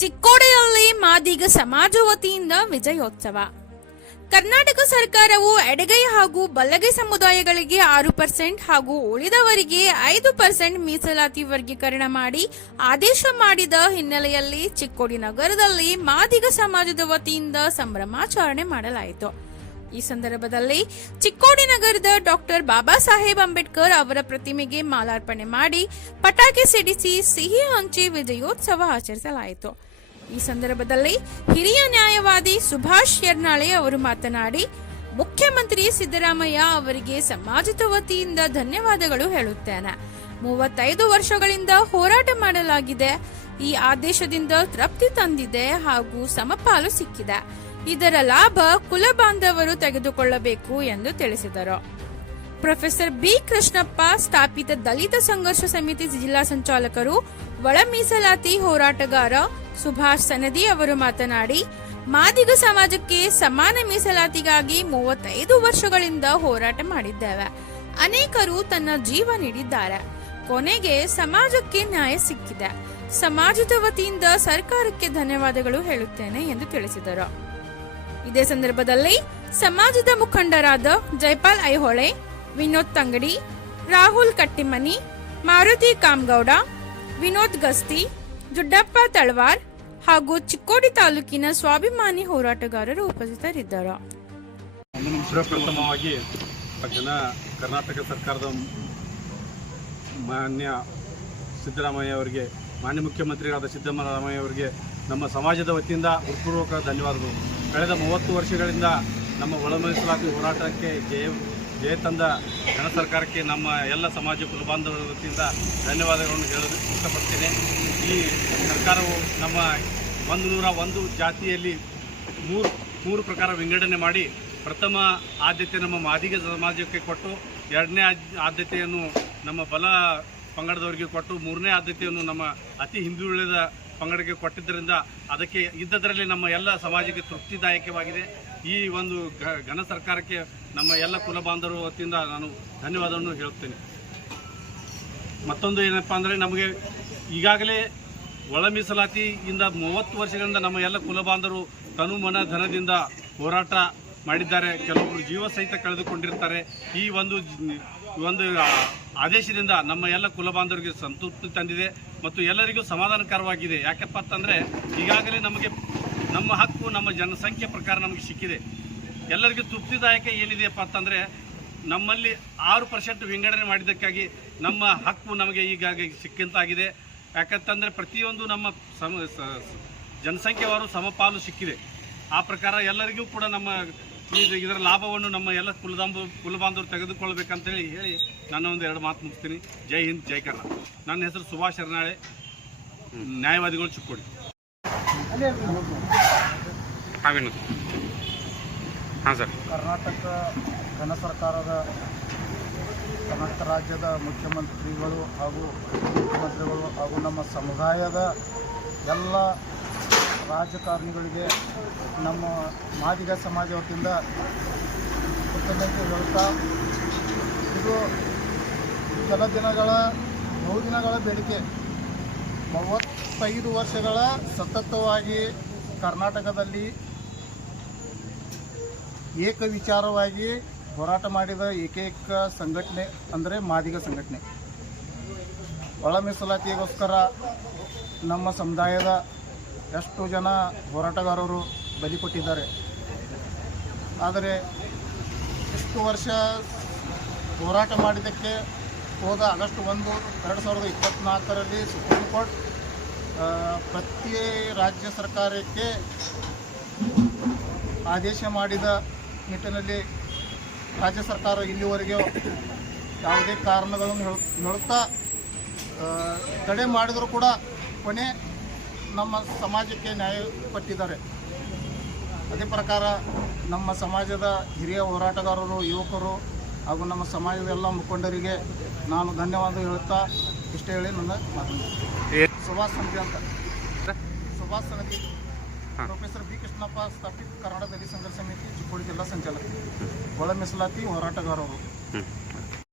ಚಿಕ್ಕೋಡಿಯಲ್ಲಿ ಮಾದಿಗ ಸಮಾಜ ವತಿಯಿಂದ ವಿಜಯೋತ್ಸವ. ಕರ್ನಾಟಕ ಸರ್ಕಾರವು ಎಡಗೈ ಹಾಗೂ ಬಲಗೈ ಸಮುದಾಯಗಳಿಗೆ 6% ಹಾಗೂ ಉಳಿದವರಿಗೆ 5% ಮೀಸಲಾತಿ ವರ್ಗೀಕರಣ ಮಾಡಿ ಆದೇಶ ಮಾಡಿದ ಹಿನ್ನೆಲೆಯಲ್ಲಿ ಚಿಕ್ಕೋಡಿ ನಗರದಲ್ಲಿ ಮಾದಿಗ ಸಮಾಜದ ವತಿಯಿಂದ ಸಂಭ್ರಮಾಚರಣೆ ಮಾಡಲಾಯಿತು. ಈ ಸಂದರ್ಭದಲ್ಲಿ ಚಿಕ್ಕೋಡಿ ನಗರದ ಡಾಕ್ಟರ್ ಬಾಬಾ ಸಾಹೇಬ್ ಅಂಬೇಡ್ಕರ್ ಅವರ ಪ್ರತಿಮೆಗೆ ಮಾಲಾರ್ಪಣೆ ಮಾಡಿ ಪಟಾಕಿ ಸಿಡಿಸಿ ಸಿಹಿ ಹಂಚಿ ವಿಜಯೋತ್ಸವ ಆಚರಿಸಲಾಯಿತು. ಈ ಸಂದರ್ಭದಲ್ಲಿ ಹಿರಿಯ ನ್ಯಾಯವಾದಿ ಸುಭಾಷ್ ಯರ್ನಾಳೆ ಅವರು ಮಾತನಾಡಿ, ಮುಖ್ಯಮಂತ್ರಿ ಸಿದ್ದರಾಮಯ್ಯ ಅವರಿಗೆ ಸಮಾಜದ ವತಿಯಿಂದ ಧನ್ಯವಾದಗಳು ಹೇಳುತ್ತೇನೆ. 35 ವರ್ಷಗಳಿಂದ ಹೋರಾಟ ಮಾಡಲಾಗಿದೆ. ಈ ಆದೇಶದಿಂದ ತೃಪ್ತಿ ತಂದಿದೆ ಹಾಗೂ ಸಮಪಾಲು ಸಿಕ್ಕಿದೆ. ಇದರ ಲಾಭ ಕುಲ ಬಾಂಧವರು ತೆಗೆದುಕೊಳ್ಳಬೇಕು ಎಂದು ತಿಳಿಸಿದರು. ಪ್ರೊಫೆಸರ್ ಬಿ ಕೃಷ್ಣಪ್ಪ, ಸ್ಥಾಪಿತ ದಲಿತ ಸಂಘರ್ಷ ಸಮಿತಿ ಜಿಲ್ಲಾ ಸಂಚಾಲಕರು, ಒಳ ಮೀಸಲಾತಿ ಹೋರಾಟಗಾರ ಸುಭಾಷ್ ಸನದಿ ಅವರು ಮಾತನಾಡಿ, ಮಾದಿಗ ಸಮಾಜಕ್ಕೆ ಸಮಾನ ಮೀಸಲಾತಿಗಾಗಿ 35 ವರ್ಷಗಳಿಂದ ಹೋರಾಟ ಮಾಡಿದ್ದೇವೆ. ಅನೇಕರು ತನ್ನ ಜೀವ ನೀಡಿದ್ದಾರೆ. ಕೊನೆಗೆ ಸಮಾಜಕ್ಕೆ ನ್ಯಾಯ ಸಿಕ್ಕಿದೆ. ಸಮಾಜದ ವತಿಯಿಂದ ಸರ್ಕಾರಕ್ಕೆ ಧನ್ಯವಾದಗಳು ಹೇಳುತ್ತೇನೆ ಎಂದು ತಿಳಿಸಿದರು. ಇದೇ ಸಂದರ್ಭದಲ್ಲಿ ಸಮಾಜದ ಮುಖಂಡರಾದ ಜೈಪಾಲ್ ಐಹೊಳೆ, ವಿನೋದ್ ತಂಗಡಿ, ರಾಹುಲ್ ಕಟ್ಟಿಮನಿ, ಮಾರುತಿ ಕಾಮಗೌಡ, ವಿನೋದ್ ಗಸ್ತಿ, ಜುಡ್ಡಪ್ಪ ತಳವಾರ್ ಹಾಗೂ ಚಿಕ್ಕೋಡಿ ತಾಲೂಕಿನ ಸ್ವಾಭಿಮಾನಿ ಹೋರಾಟಗಾರರು ಉಪಸ್ಥಿತರಿದ್ದರು. ಪ್ರಥಮವಾಗಿ ಕರ್ನಾಟಕ ಸರ್ಕಾರದ ಮಾನ್ಯ ಸಿದ್ದರಾಮಯ್ಯ ಅವರಿಗೆ, ಮಾನ್ಯ ಮುಖ್ಯಮಂತ್ರಿಗಳಾದ ಸಿದ್ದರಾಮಯ್ಯ ಅವರಿಗೆ ನಮ್ಮ ಸಮಾಜದ ವತಿಯಿಂದ ಹೃತ್ಪೂರ್ವಕ ಧನ್ಯವಾದಗಳು. ಕಳೆದ 30 ವರ್ಷಗಳಿಂದ ನಮ್ಮ ಒಳ ಮೀಸಲಾತಿ ಹೋರಾಟಕ್ಕೆ ಜಯ ತಂದ ಜನ ಸರ್ಕಾರಕ್ಕೆ ನಮ್ಮ ಎಲ್ಲ ಸಮಾಜ ಕುಲಬಾಂಧವರ ವತಿಯಿಂದ ಧನ್ಯವಾದಗಳನ್ನು ಹೇಳಲು ಇಷ್ಟಪಡ್ತೇನೆ. ಈ ಸರ್ಕಾರವು ನಮ್ಮ 101 ಜಾತಿಯಲ್ಲಿ ಮೂರು ಪ್ರಕಾರ ವಿಂಗಡಣೆ ಮಾಡಿ ಪ್ರಥಮ ಆದ್ಯತೆ ನಮ್ಮ ಮಾದಿಗ ಸಮಾಜಕ್ಕೆ ಕೊಟ್ಟು, ಎರಡನೇ ಆದ್ಯತೆಯನ್ನು ನಮ್ಮ ಬಲ ಪಂಗಡದವರಿಗೆ ಕೊಟ್ಟು, ಮೂರನೇ ಆದ್ಯತೆಯನ್ನು ನಮ್ಮ ಅತಿ ಹಿಂದುಳಿದ ಪಂಗಡಕ್ಕೆ ಕೊಟ್ಟಿದ್ದರಿಂದ ಅದಕ್ಕೆ ಇದ್ದದರಲ್ಲಿ ನಮ್ಮ ಎಲ್ಲ ಸಮಾಜಕ್ಕೆ ತೃಪ್ತಿದಾಯಕವಾಗಿದೆ. ಈ ಒಂದು ಘನ ಸರ್ಕಾರಕ್ಕೆ ನಮ್ಮ ಎಲ್ಲ ಕುಲ ಬಾಂಧವರ ವತಿಯಿಂದ ನಾನು ಧನ್ಯವಾದವನ್ನು ಹೇಳುತ್ತೇನೆ. ಮತ್ತೊಂದು ಏನಪ್ಪ ಅಂದರೆ, ನಮಗೆ ಈಗಾಗಲೇ ಒಳ ಮೀಸಲಾತಿಯಿಂದ 30 ವರ್ಷಗಳಿಂದ ನಮ್ಮ ಎಲ್ಲ ಕುಲ ಬಾಂಧವರು ತನು ಮನ ಧನದಿಂದ ಹೋರಾಟ ಮಾಡಿದ್ದಾರೆ. ಕೆಲವೊಬ್ಬರು ಜೀವ ಸಹಿತ ಕಳೆದುಕೊಂಡಿರ್ತಾರೆ. ಈ ಒಂದು ಆದೇಶದಿಂದ ನಮ್ಮ ಎಲ್ಲ ಕುಲ ಬಾಂಧವರಿಗೆ ಸಂತೃಪ್ತಿ ತಂದಿದೆ ಮತ್ತು ಎಲ್ಲರಿಗೂ ಸಮಾಧಾನಕರವಾಗಿದೆ. ಯಾಕಪ್ಪ ಅಂತಂದರೆ, ಈಗಾಗಲೇ ನಮಗೆ ನಮ್ಮ ಹಕ್ಕು ನಮ್ಮ ಜನಸಂಖ್ಯೆ ಪ್ರಕಾರ ನಮಗೆ ಸಿಕ್ಕಿದೆ. ಎಲ್ಲರಿಗೂ ತೃಪ್ತಿದಾಯಕ ಏನಿದೆಯಪ್ಪ ಅಂತಂದರೆ, ನಮ್ಮಲ್ಲಿ 6% ವಿಂಗಡಣೆ ಮಾಡಿದ್ದಕ್ಕಾಗಿ ನಮ್ಮ ಹಕ್ಕು ನಮಗೆ ಈಗಾಗಿ ಸಿಕ್ಕಂತಾಗಿದೆ. ಯಾಕಂತಂದರೆ ಪ್ರತಿಯೊಂದು ನಮ್ಮ ಜನಸಂಖ್ಯೆವಾರು ಸಮಪಾಲು ಸಿಕ್ಕಿದೆ. ಆ ಪ್ರಕಾರ ಎಲ್ಲರಿಗೂ ಕೂಡ ನಮ್ಮ ಇದರ ಲಾಭವನ್ನು ನಮ್ಮ ಎಲ್ಲ ಕುಲಬಾಂಧವರು ತೆಗೆದುಕೊಳ್ಬೇಕಂತೇಳಿ ಹೇಳಿ ನಾನು ಒಂದು 2 ಮಾತು ಮುಗಿಸ್ತೀನಿ. ಜೈ ಹಿಂದ್, ಜೈ ಕರ್ನಾಟಕ. ನನ್ನ ಹೆಸರು ಸುಭಾಷ್ ಶರಣಾಳೆ, ನ್ಯಾಯವಾದಿಗಳು ಚಿಕ್ಕೋಡಿ. ಹಾಂ ಸರ್. ಕರ್ನಾಟಕ ಘನ ಸರ್ಕಾರದ ಕರ್ನಾಟಕ ರಾಜ್ಯದ ಮುಖ್ಯಮಂತ್ರಿಗಳು ಹಾಗೂ ಮುಖ್ಯಮಂತ್ರಿಗಳು ಹಾಗೂ ನಮ್ಮ ಸಮುದಾಯದ ಎಲ್ಲ ರಾಜಕಾರಣಿಗಳಿಗೆ ನಮ್ಮ ಮಾದಿಗ ಸಮಾಜ ವತಿಯಿಂದ ಕೃತಜ್ಞತೆ ಹೇಳುತ್ತಾ, ಇದು ಬಹುದಿನಗಳ ಬೇಡಿಕೆ. 35 ವರ್ಷಗಳ ಸತತವಾಗಿ ಕರ್ನಾಟಕದಲ್ಲಿ ಏಕವಿಚಾರವಾಗಿ ಹೋರಾಟ ಮಾಡಿದ ಏಕೈಕ ಸಂಘಟನೆ ಅಂದರೆ ಮಾದಿಗ ಸಂಘಟನೆ. ಒಳ ಮೀಸಲಾತಿಗೋಸ್ಕರ ನಮ್ಮ ಸಮುದಾಯದ ಎಷ್ಟು ಜನ ಹೋರಾಟಗಾರರು ಬಲಿ ಕೊಟ್ಟಿದ್ದಾರೆ. ಆದರೆ ಇಷ್ಟು ವರ್ಷ ಹೋರಾಟ ಮಾಡಿದ್ದಕ್ಕೆ ಹೋದ ಆಗಸ್ಟ್ 1, 2024ರಲ್ಲಿ ಸುಪ್ರೀಂ ಕೋರ್ಟ್ ಪ್ರತಿ ರಾಜ್ಯ ಸರ್ಕಾರಕ್ಕೆ ಆದೇಶ ಮಾಡಿದ ನಿಟ್ಟಿನಲ್ಲಿ ರಾಜ್ಯ ಸರ್ಕಾರ ಇಲ್ಲಿವರೆಗೆ ಯಾವುದೇ ಕಾರಣಗಳನ್ನು ಹೇಳುತ್ತಾ ತಡೆ ಮಾಡಿದರೂ ಕೂಡ ಕೊನೆ ನಮ್ಮ ಸಮಾಜಕ್ಕೆ ನ್ಯಾಯ ಕೊಟ್ಟಿದ್ದಾರೆ. ಅದೇ ಪ್ರಕಾರ ನಮ್ಮ ಸಮಾಜದ ಹಿರಿಯ ಹೋರಾಟಗಾರರು, ಯುವಕರು ಹಾಗೂ ನಮ್ಮ ಸಮಾಜದ ಎಲ್ಲ ಮುಖಂಡರಿಗೆ ನಾನು ಧನ್ಯವಾದ ಹೇಳುತ್ತಾ ಇಷ್ಟ ಹೇಳಿ ನನ್ನ ಮಾತು. ಸುಭಾಷ್ ಸನದಿ ಅಂತ, ಸುಭಾಷ್ ಸನದಿ, ಪ್ರೊಫೆಸರ್ ಬಿ ಕೃಷ್ಣಪ್ಪ, ಸ್ಥಾಪಿತ ಕರ್ನಾಟಕ ದಲಿತ ಸಂಘರ್ಷ ಸಮಿತಿ ಚಿಕ್ಕೋಡಿ ಜಿಲ್ಲಾ ಸಂಚಾಲಕ, ಒಳ ಮೀಸಲಾತಿ ಹೋರಾಟಗಾರರು.